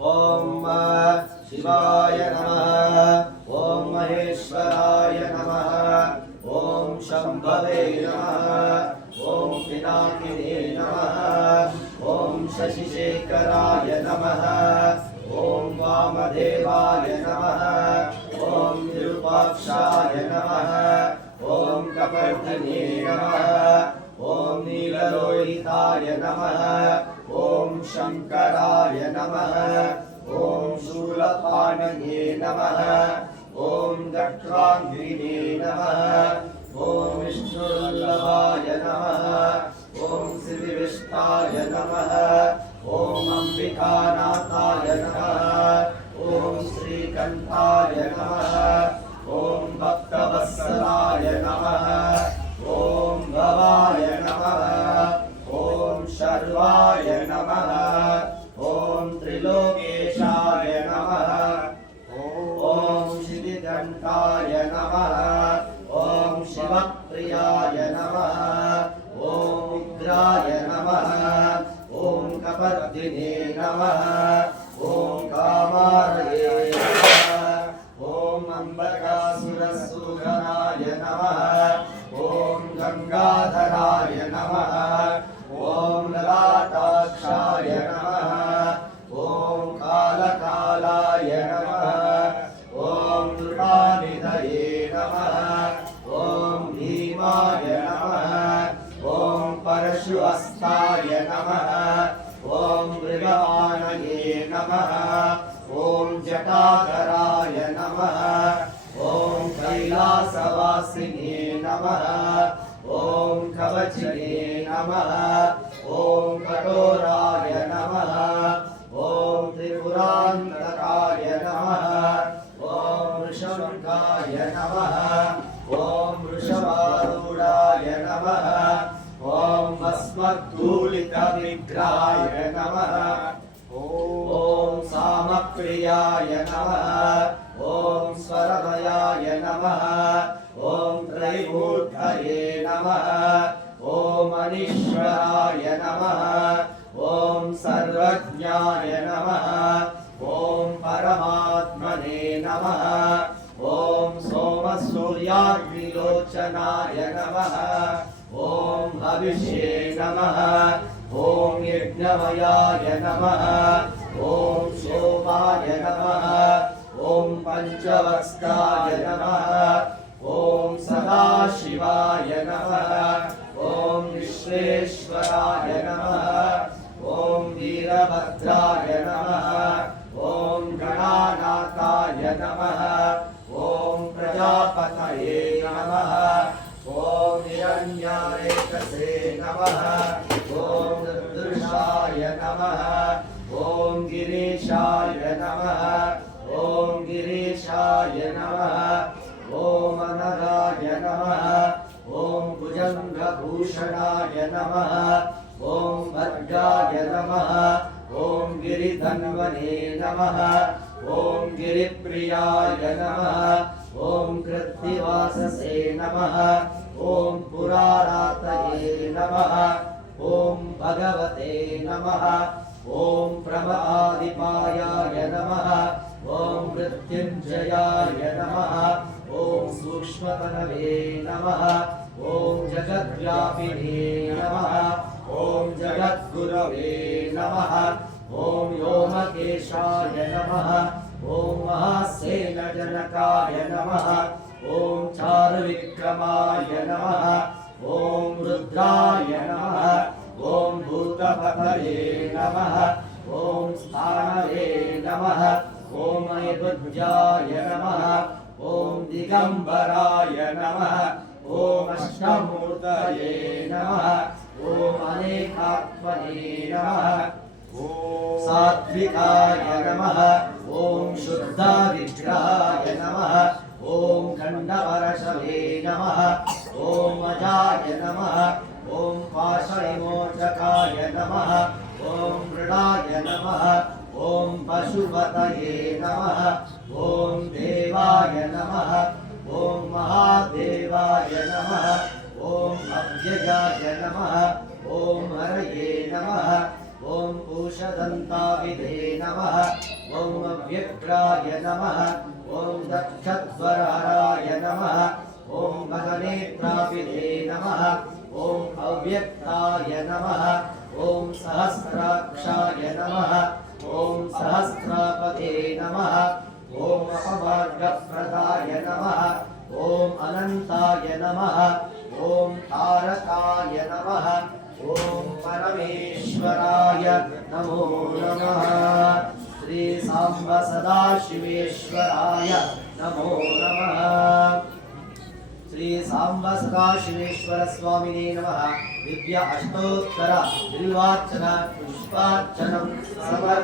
ओम शिवाय नमः। ओम महेश्वराय नमः। ओम शंभवे नमः। ओम पिनाकिने नमः। ओम शशिशेखराय नमः। ओम वामदेवाय नमः। ओम विरूपाक्षाय नमः। ओम कपर्दिने नमः। ओम नीललोहिताय नमः। ओम शंकराय नमः। ओम शूलपाणये नमः। ओम दक्षाङ्गिने नमः। ओम विष्णुवल्लभाय नमः। ओम श्रीविष्टाय नमः। ओम अंबिकानाथाय नमः। ओम श्रीकंठाय नमः। ओम भक्तवत्सलाय नमः। ओम भवाय नमः। ओम शर्वाय नमः। ओम त्रिलोकेशाय नमः। ओम श्रीकंठाय नमः। ओम शिवप्रियाय नमः। ओम उग्राय नमः। ओम कपर्दिने नमः। ओम कामारये नमः। ओम अंबकासुरसूदनाय नमः। ओम गंगाधराय नमः। ओम ललाटाक्षाय नमः। ओम कालकालाय नमः। ओम कृपानिधये नमः। ओम भीमाय नमः। ओम परशुहस्ताय नमः। ओम मृगवाणये नमः। ओम जटाधराय नमः। ओम कैलासवासिने नमः। ओम कवचिने नमः। ओम कठोराय नमः। ओम त्रिपुरान्तकाय नमः। ओम वृषभाय नमः। ओम वृषभारूढाय नमः। ओम भस्मद्धूलितविग्रहाय नमः। ओम सामप्रियाय नमः। ओम स्वरमयाय नमः। ओम त्रैमूर्धये नमः। ओम अनीश्वराय नमः। ओम सर्वज्ञाय नमः। ओम परमात्मने नमः। ओम सोमसूर्याग्निलोचनाय नमः। ओम हविष्ये नमः। ओम यज्ञमयाय नमः। ओम शोभाय नमः। ओम पंचवक्त्राय नमः। ओम सदाशिवाय नमः। ओम विश्वेश्वराय नमः। ओम वीरभद्राय नमः। ओम गणानाथाय नमः। ओम प्रजापतये नमः। ओम हिरण्यारेकसे नमः। ओम दुर्दुर्शाय नमः। ओम गिरीशाय नमः। ओम गिरीशाय नमः। ओम अनगाय नमः। ओम भुजंगभूषणाय नमः। ओम भद्राय नमः। ओम गिरिधन्वने नमः। ओम गिरिप्रियाय नमः। ओम कृत्तिवाससे नमः। ओम पुरारातये नमः। ओम भगवते नमः। ओम प्रमदादिपायाय नमः। ओम मृत्युंजयाय नमः। ओम सूक्ष्मतनवे नमः। ओम जगद्व्यापिने नमः। ओम जगद्गुरवे नमः। ओम व्योमकेशाय नमः। ओम महासेनजनकाय नमः। ओम चारुविक्रमाय नमः। ओम रुद्राय नमः। ओम भूतपतये नमः। ओम स्थानवे नमः। ओम अयबुद्ध्याय नमः। ओम दिगंबराय नमः। ओम अष्टमूर्तये नमः। ओम अनेकात्मने नमः। ओम सात्विकाय नमः। ओम शुद्धविग्रहाय नमः। ओम खंडपरशवे नमः। ओम अजाय नमः। ओम पाशविमोचकाय नमः। ओम मृडाय नमः। ओम पशुपतये नमः। ओम देवाय नमः। ओम महादेवाय नमः। ओम अव्ययाय नमः। ओम हरये नमः। ॐ पूषदन्ताविधे नमः ॐ अव्यक्राय नमः ॐ दक्षध्वराय नमः ॐ भगनेत्राविधे नमः ॐ अव्यक्ताय नमः ॐ सहस्राक्षाय नमः ॐ सहस्रापते नमः ॐ अपभाग्यप्रदाय नमः ॐ अनन्ताय नमः ॐ तारकाय नमः ॐ परमेश्वराय नमो नमः श्री सांब सदाशिवेश्वराय नमो नमः श्री सांब सदाशिवेश्वर स्वामिने नमः दिव्य अष्टोत्तर बिल्वार्चन पुष्पार्चनं समर्पयामि।